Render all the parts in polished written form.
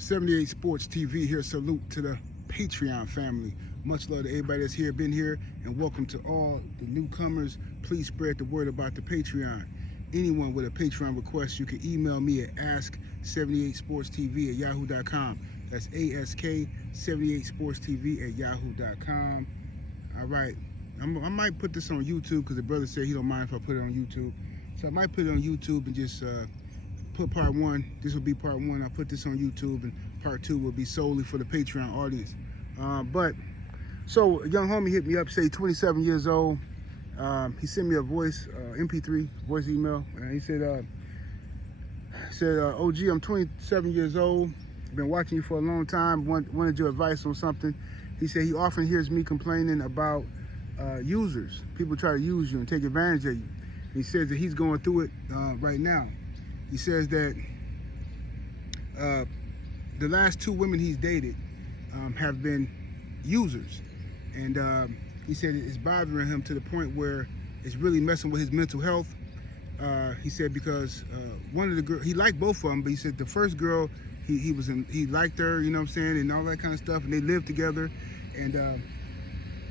78 Sports TV here. Salute to the Patreon family. Much love to everybody that's here, been here, and welcome to all the newcomers. Please spread the word about the Patreon. Anyone with a Patreon request, you can email me at ask78sportstv@yahoo.com. That's ask78sportstv@yahoo.com. All right. I might put this on YouTube because the brother said he don't mind if I put it on YouTube. So I might put it on YouTube and just put part one. This will be part one. I'll put this on YouTube, and part two will be solely for the Patreon audience. So a young homie hit me up, say 27 years old. He sent me a voice, MP3 voice email, and he said, OG, I'm 27 years old. Been watching you for a long time. Wanted your advice on something. He said he often hears me complaining about users. People try to use you and take advantage of you. He says that he's going through it right now. He says that the last two women he's dated have been users. And he said it's bothering him to the point where it's really messing with his mental health. He said because one of the girls, he liked both of them, but he said the first girl, he liked her, you know what I'm saying, and all that kind of stuff, and they lived together. And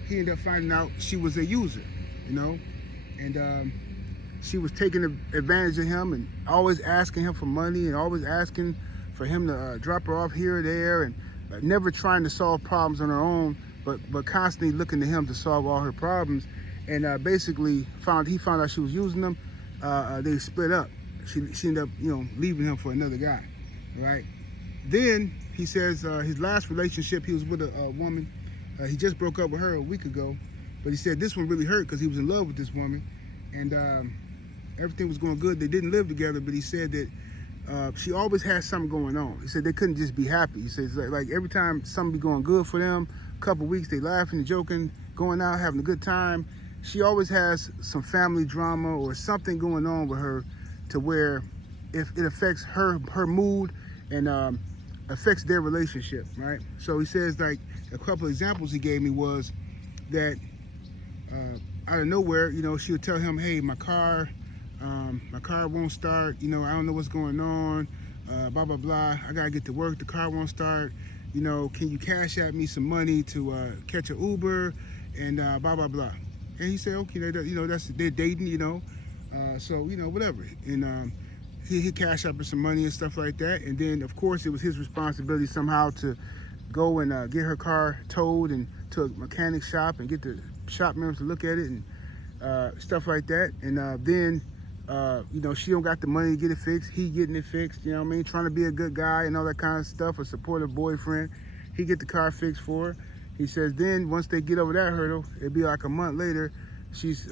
he ended up finding out she was a user, you know, and she was taking advantage of him and always asking him for money and always asking for him to drop her off here or there, and never trying to solve problems on her own, but constantly looking to him to solve all her problems. And basically he found out she was using them. They split up. She ended up, you know, leaving him for another guy, right? Then he says his last relationship, he was with a woman. He just broke up with her a week ago, but he said this one really hurt because he was in love with this woman, and everything was going good. They didn't live together, but he said that she always had something going on. He said they couldn't just be happy. He says like every time something be going good for them, a couple of weeks they laughing and joking, going out, having a good time. She always has some family drama or something going on with her to where if it affects her mood and affects their relationship, right? So he says like a couple of examples he gave me was that out of nowhere, you know, she would tell him, hey, my car won't start, you know, I don't know what's going on, blah, blah, blah. I gotta get to work, the car won't start, you know, can you cash out me some money to catch an Uber, and blah, blah, blah. And he said, okay, you know, they're dating, you know, so, you know, whatever. And he cashed out her some money and stuff like that. And then, of course, it was his responsibility somehow to go and get her car towed and to a mechanic shop and get the shop members to look at it and stuff like that. And then, you know, she don't got the money to get it fixed. He getting it fixed, you know what I mean? Trying to be a good guy and all that kind of stuff, a supportive boyfriend. He get the car fixed for her. He says then once they get over that hurdle, it'd be like a month later, she's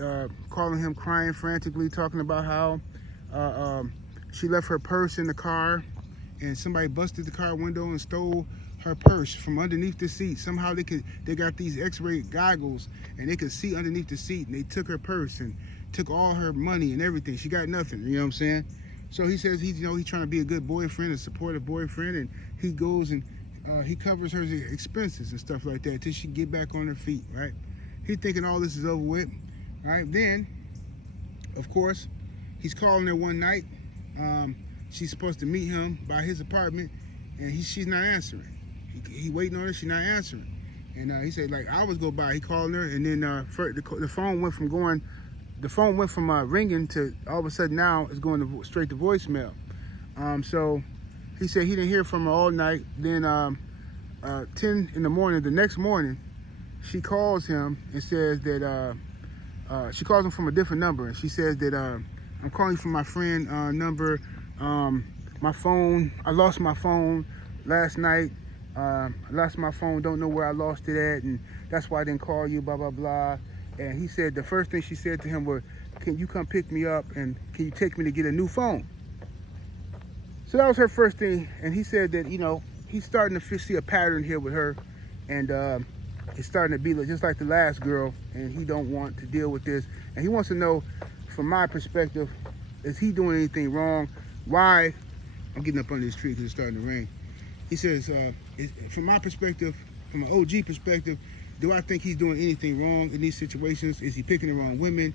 calling him crying frantically, talking about how she left her purse in the car and somebody busted the car window and stole her purse from underneath the seat. Somehow they got these x-ray goggles and they could see underneath the seat, and they took her purse and took all her money and everything. She got nothing, you know what I'm saying? So he says he's trying to be a good boyfriend, a supportive boyfriend, and he goes and he covers her expenses and stuff like that till she get back on her feet, right? He's thinking all this is over with, right? Then, of course, he's calling her one night. She's supposed to meet him by his apartment, and she's not answering. He waiting on her, she's not answering. And he said like hours go by, he calling her, and then the phone went from ringing to all of a sudden now it's going straight to voicemail. So he said he didn't hear from her all night. Then 10 in the morning, the next morning, she calls him and says that she calls him from a different number, and she says that I'm calling you from my friend number. My phone, I lost my phone last night. I lost my phone, don't know where I lost it at, and that's why I didn't call you, blah, blah, blah. And he said the first thing she said to him was, can you come pick me up and can you take me to get a new phone? So that was her first thing. And he said that, you know, he's starting to see a pattern here with her, and it's starting to be just like the last girl, and he don't want to deal with this. And he wants to know, from my perspective, is he doing anything wrong? Why? I'm getting up under this tree because it's starting to rain. He says, from my perspective, from an OG perspective, do I think he's doing anything wrong in these situations? Is he picking the wrong women?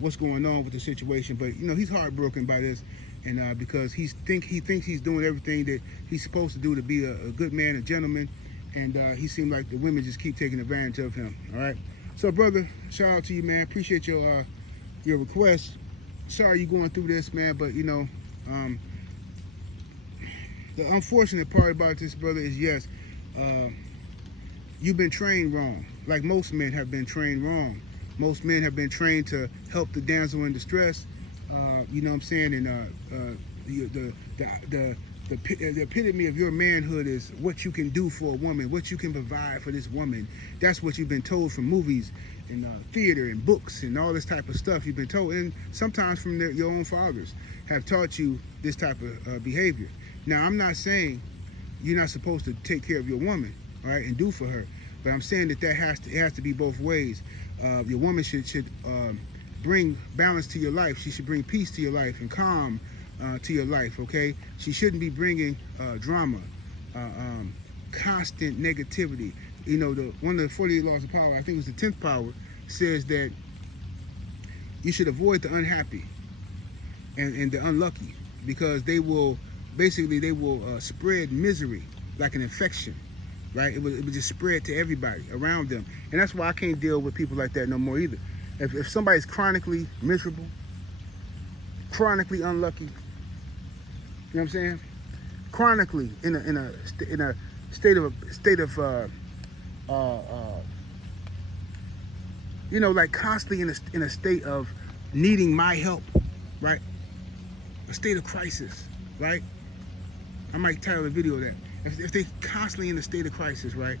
what's going on with the situation. But you know, he's heartbroken by this, and because he thinks he's doing everything that he's supposed to do to be a good man, a gentleman, and he seemed like the women just keep taking advantage of him. All right, so brother, shout out to you, man. Appreciate your request. Sorry you're going through this, man, but you know, the unfortunate part about this, brother, is yes, you've been trained wrong. Like most men have been trained wrong. Most men have been trained to help the damsel in distress. You know what I'm saying? And the epitome of your manhood is what you can do for a woman, what you can provide for this woman. That's what you've been told from movies and theater and books and all this type of stuff you've been told. And sometimes from your own fathers have taught you this type of behavior. Now, I'm not saying you're not supposed to take care of your woman, all right, and do for her. But I'm saying that it has to be both ways. Your woman should bring balance to your life. She should bring peace to your life and calm to your life, okay? She shouldn't be bringing drama, constant negativity. You know, one of the 48 laws of power, I think it was the 10th power, says that you should avoid the unhappy and the unlucky, because they will spread misery like an infection. Right? It would just spread to everybody around them. And that's why I can't deal with people like that no more either. If somebody's chronically miserable, chronically unlucky, you know what I'm saying? Chronically in a state of you know, like constantly in a state of needing my help, right? A state of crisis, right? I might title a video of that. If they constantly in a state of crisis, right?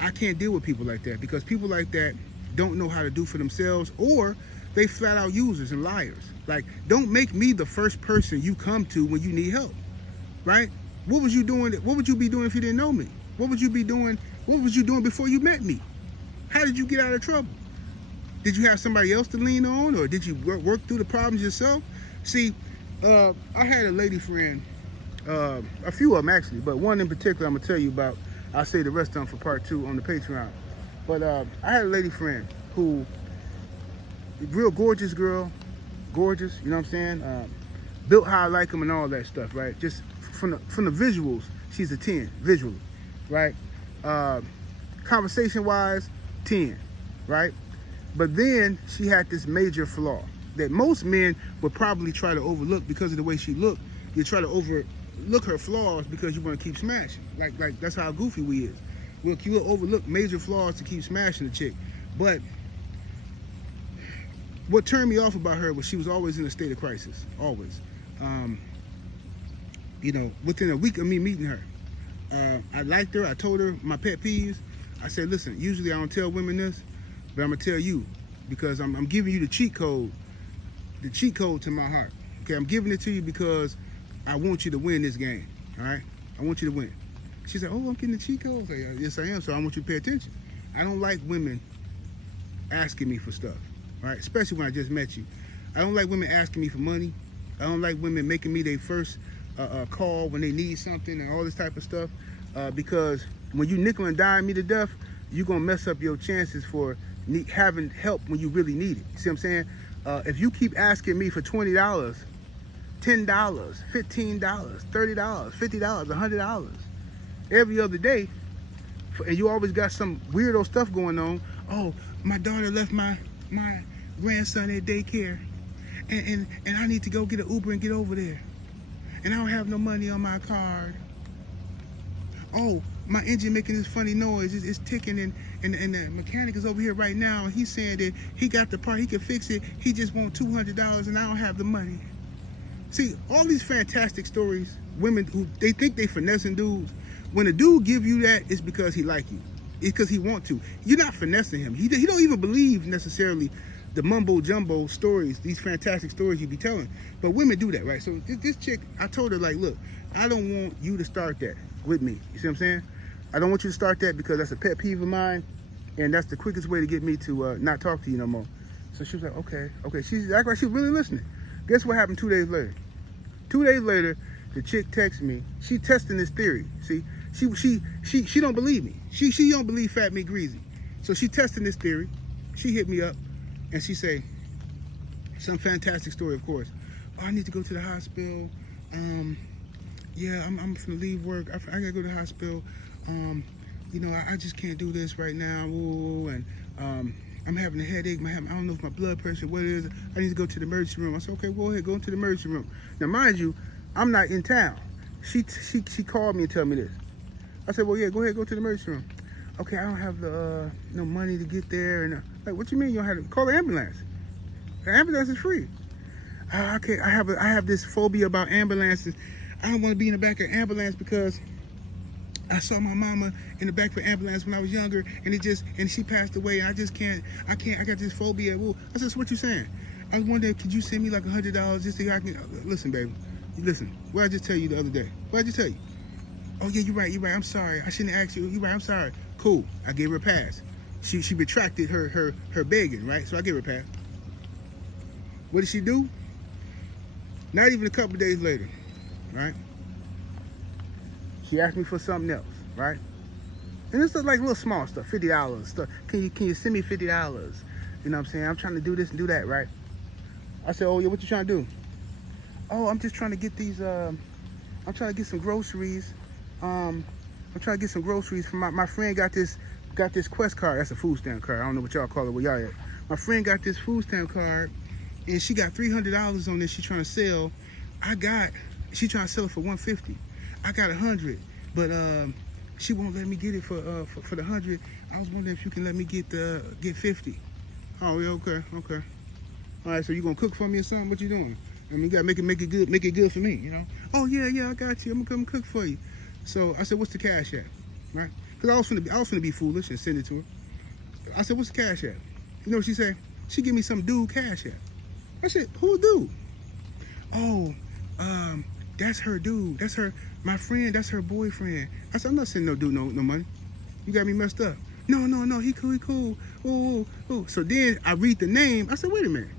I can't deal with people like that, because people like that don't know how to do for themselves, or they flat out users and liars. Like, don't make me the first person you come to when you need help, right? What was you doing? What would you be doing if you didn't know me? What would you be doing? What was you doing before you met me? How did you get out of trouble? Did you have somebody else to lean on, or did you work through the problems yourself? See, I had a lady friend, a few of them actually, but one in particular I'm gonna tell you about. I'll say the rest of them for part 2 on the Patreon. But I had a lady friend who, real gorgeous girl, gorgeous, you know what I'm saying? Built how I like them and all that stuff, right? Just from the visuals, she's a 10 visually, right? Conversation wise, 10, right? But then she had this major flaw that most men would probably try to overlook because of the way she looked. You try to overlook her flaws because you want to keep smashing. Like that's how goofy we is. You'll overlook major flaws to keep smashing the chick. But what turned me off about her was she was always in a state of crisis, always. You know, within a week of me meeting her, I liked her. I told her my pet peeves. I said, listen, usually I don't tell women this, but I'm gonna tell you, because I'm giving you the cheat code to my heart. Okay, I'm giving it to you because I want you to win this game. All right, I want you to win. She said, oh, I'm getting the cheat code. I said, yes, I am. So I want you to pay attention. I don't like women asking me for stuff. All right, especially when I just met you. I don't like women asking me for money. I don't like women making me their first call when they need something and all this type of stuff, because when you nickel and dime me to death, you're gonna mess up your chances for having help when you really need it. See what I'm saying? If you keep asking me for $20, $10, $15, $30, $50, $100 every other day, and you always got some weirdo stuff going on. Oh, my daughter left my grandson at daycare, and I need to go get an Uber and get over there, and I don't have no money on my card. Oh, my engine making this funny noise, it's ticking, and the mechanic is over here right now, and he's saying that he got the part, he can fix it, he just wants $200 and I don't have the money. See, all these fantastic stories, women who they think they finessing dudes. When a dude give you that, it's because he like you. It's because he want to. You're not finessing him. He don't even believe necessarily the mumbo jumbo stories, these fantastic stories you be telling. But women do that, right? So this chick, I told her, like, look, I don't want you to start that with me. You see what I'm saying? I don't want you to start that because that's a pet peeve of mine, and that's the quickest way to get me to not talk to you no more. So she was like, okay. She's acting like she was really listening. Guess what happened 2 days later? 2 days later, the chick texts me. She testing this theory. See, she don't believe me. She don't believe fat meat greasy. So she testing this theory. She hit me up. And she say, some fantastic story, of course. Oh, I need to go to the hospital. Yeah, I'm finna leave work. I gotta go to the hospital. You know, I just can't do this right now. Ooh, and I'm having a headache. I don't know if my blood pressure, what it is. I need to go to the emergency room. I said, okay, go ahead, go into the emergency room. Now, mind you, I'm not in town. She called me and told me this. I said, well, yeah, go ahead, go to the emergency room. Okay, I don't have the no money to get there. And like, what you mean you don't have to call the ambulance? The ambulance is free. Okay, I have this phobia about ambulances. I don't want to be in the back of an ambulance because I saw my mama in the back of an ambulance when I was younger, and she passed away. And I got this phobia. Well, I said, so what you saying? I was wondering, could you send me like $100 just so I can listen, baby. Listen, what I just tell you the other day? What I just tell you? Oh yeah, you're right. I'm sorry. I shouldn't have asked you. You're right. I'm sorry. Cool. I gave her a pass. She retracted her begging, right? So I gave her a pass. What did she do? Not even a couple of days later, right? She asked me for something else, right? And it's like little small stuff, $50 stuff. Can you send me $50? You know what I'm saying? I'm trying to do this and do that, right? I said, oh yeah, what you trying to do? Oh, I'm just trying to get these. I'm trying to get some groceries. I'm trying to get some groceries for my friend got this Quest card. That's a food stamp card. I don't know what y'all call it where y'all at. My friend got this food stamp card, and she got $300 on this. She trying to sell. She trying to sell it for $150. I got $100, but she won't let me get it for the $100. I was wondering if you can let me get $50. Oh yeah, okay. All right, so you gonna cook for me or something? What you doing? I mean, you gotta make it good for me, you know? Oh yeah, I got you. I'm gonna come cook for you. So I said, what's the cash at? Right? Because I was finna be foolish and send it to her. I said, what's the cash at? You know what she said? She give me some dude cash at. I said, who dude? Oh, that's her dude. That's my friend. That's her boyfriend. I said, I'm not sending no dude no money. You got me messed up. No, he cool. Ooh. So then I read the name. I said, wait a minute.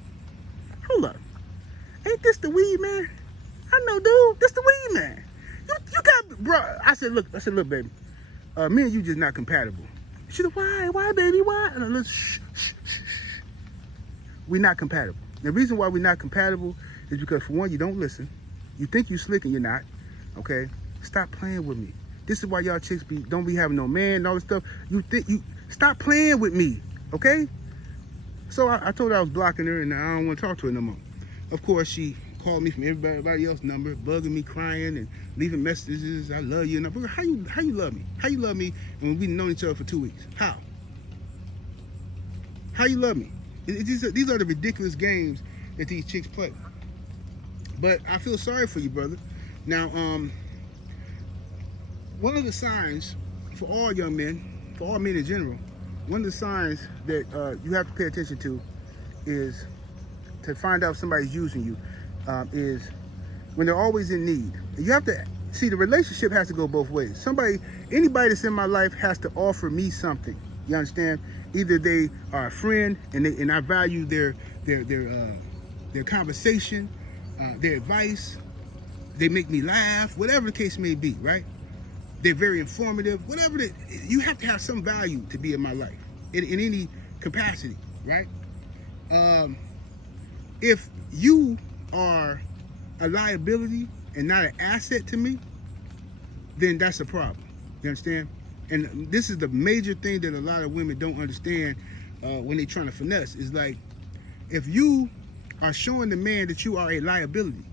Hold up. Ain't this the weed man? I know, dude. This the weed man. You got, bro. I said, look, baby. Me and you just not compatible. She said, why, baby, why? And I said, shh. We're not compatible. The reason why we're not compatible is because, for one, you don't listen. You think you slick and you're not. Okay? Stop playing with me. This is why y'all chicks don't be having no man and all this stuff. Stop playing with me. Okay? So I told her I was blocking her and I don't want to talk to her no more. Of course, she called me from everybody else's number, bugging me, crying, and leaving messages. I love you. And I'm like, how you love me? How you love me when we've known each other for 2 weeks? How you love me? These are the ridiculous games that these chicks play. But I feel sorry for you, brother. Now, one of the signs for all young men, for all men in general, one of the signs that you have to pay attention to is to find out if somebody's using you is when they're always in need. You have to see the relationship has to go both ways. Anybody that's in my life has to offer me something. You understand? Either they are a friend and I value their conversation, their advice. They make me laugh, whatever the case may be, right? They're very informative, whatever. You have to have some value to be in my life in any capacity, right? If you are a liability and not an asset to me, then that's a problem. You understand? And this is the major thing that a lot of women don't understand when they're trying to finesse. Is like, if you are showing the man that you are a liability,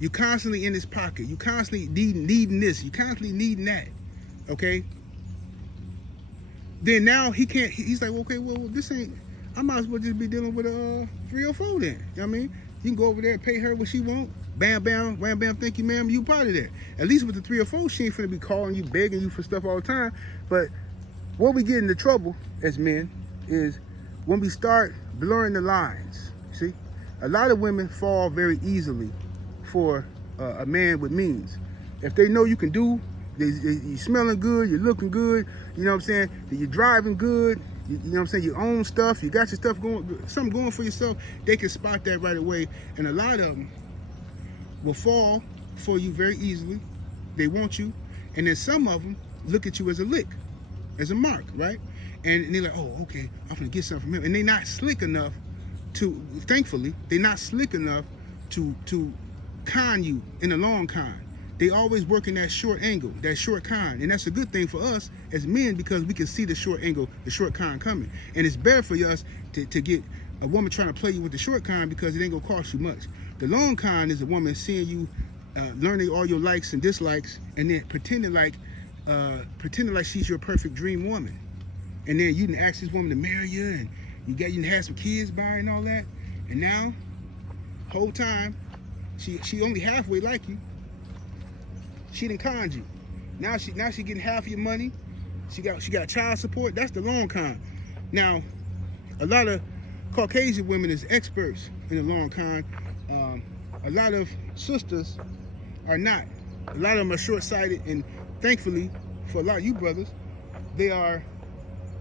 you're constantly in his pocket, you constantly needing this, you constantly needing that, okay? Then now he's like, okay, well, this ain't, I might as well just be dealing with a 304 then. You know what I mean? You can go over there and pay her what she want. Bam, bam, wham, bam, thank you, ma'am, you part of that. At least with the 304, she ain't finna be calling you, begging you for stuff all the time. But what we get into trouble as men is when we start blurring the lines. See? A lot of women fall very easily for a man with means. If they know you can do, you're smelling good, you're looking good, you know what I'm saying, you're driving good, you know what I'm saying, you own stuff, you got your stuff going, something going for yourself, they can spot that right away. And a lot of them will fall for you very easily. They want you. And then some of them look at you as a lick, as a mark, right? And they're like, oh, okay, I'm gonna get something from him. And they're not slick enough thankfully, they're not slick enough to con you in the long con. They always work in that short angle, that short con. And that's a good thing for us as men because we can see the short angle, the short con coming. And it's better for us to get a woman trying to play you with the short con because it ain't gonna cost you much. The long con is a woman seeing you, learning all your likes and dislikes, and then pretending like she's your perfect dream woman. And then you can ask this woman to marry you, and you can have some kids by her and all that. And now, whole time, she only halfway like you. She done conned you. Now she getting half of your money. She got child support. That's the long con. Now, a lot of Caucasian women is experts in the long con. A lot of sisters are not. A lot of them are short-sighted, and thankfully, for a lot of you brothers, they are,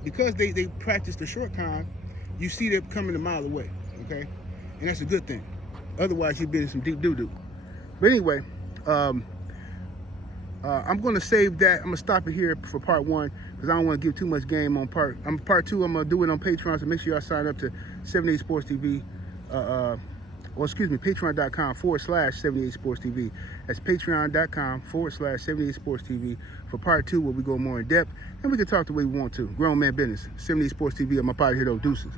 because they practice the short con, you see them coming a mile away, okay? And that's a good thing. Otherwise, you'd be in some deep doo-doo. But anyway, I'm going to save that. I'm going to stop it here for part one because I don't want to give too much game on part two. I'm going to do it on Patreon, so make sure y'all sign up to 78 Sports TV. Patreon.com/78 Sports TV. That's patreon.com/78 Sports TV for part two, where we go more in depth and we can talk the way we want to. Grown man business. 78 Sports TV. I'm up out of here though. Deuces.